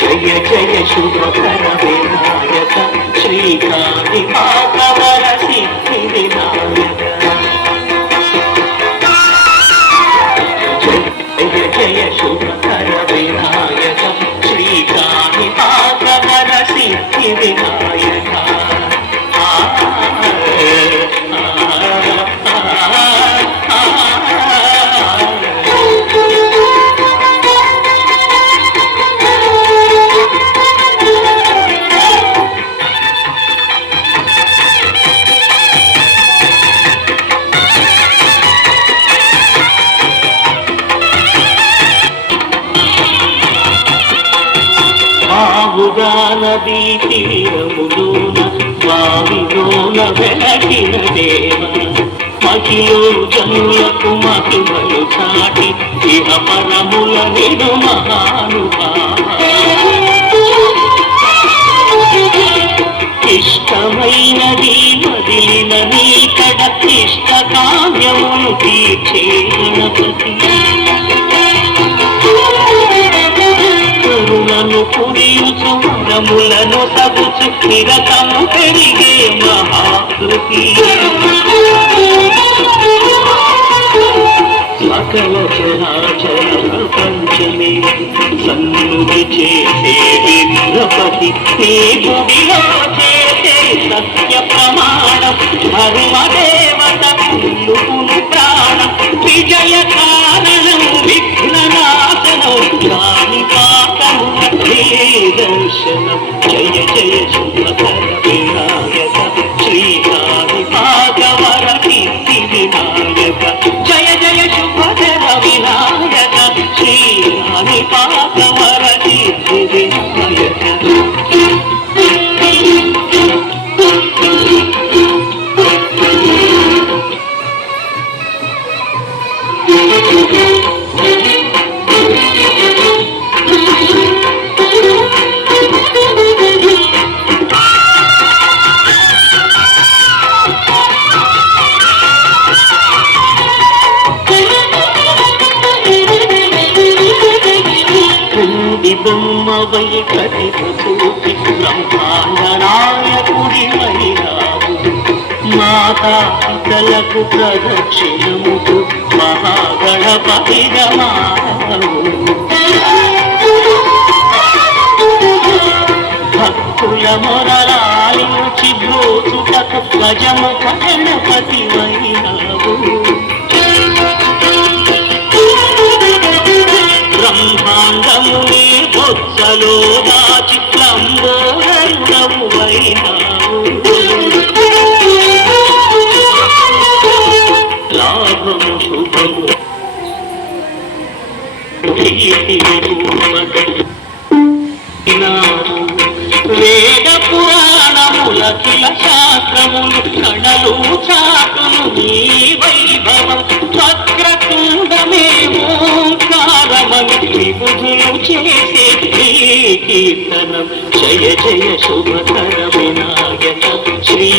జయ జయ శుభకర వినాయక శ్రీకాళి మాధవర సిద్ధి వినాయక జయ జయ శుభకర వినాయక శ్రీకాళి మాధవర సిద్ధి వినాయక నదీ తీరములోన వావిలోన వెలగిన దేవ మహిళ జనులకు మహిమలు చాటి ఇహ పరముల నిడు మహానుభావ ఇష్టమైనది మదిలిన నీకడ ఇష్ట కావ్యమును తీర్చే గణపతి కరుణను పురియుచు వరములను సగుచు నిరతము పెరిగే మహాకృతి సకల చరాచర ప్రపంచమే సన్నుతి చేసే విగ్రహపతి నీ గుడిలో చేసే సత్య ప్రమాణం ధర్మదేవత పుల్లుకును ప్రాణం విజయ కారణం విఘ్ననాశనం కాని పాపము దర్శనం జయ జయ శుభకర వినాయక శ్రీకాళి భాగవర కీర్తి వినాయక జయ జయ శుభకర వినాయక శ్రీకాళి భాగవర కీర్తి వినాయక బొమ్మవై కదిపూపి బ్రహ్మాండ నాయకుడి మహిళావు మాతా పితలకు ప్రదక్షిణముకు మహాగణపతి రమావు భక్తుల మొరలాలించి బ్రోచుటకు గజముఖ గణపతి మహిళావు బ్రహ్మాండముని బొత్సలో దాచి లంబోదరుడవు అయినావు లాభము శుభము వేద పురాణముల కిల శాస్త్రములు కణలు చాటును నీ వైభవం వక్రతుండమే ఓంకారమని విబుధులు చేసే కీర్తనం జయ జయ శుభకర వినాయక శ్రీ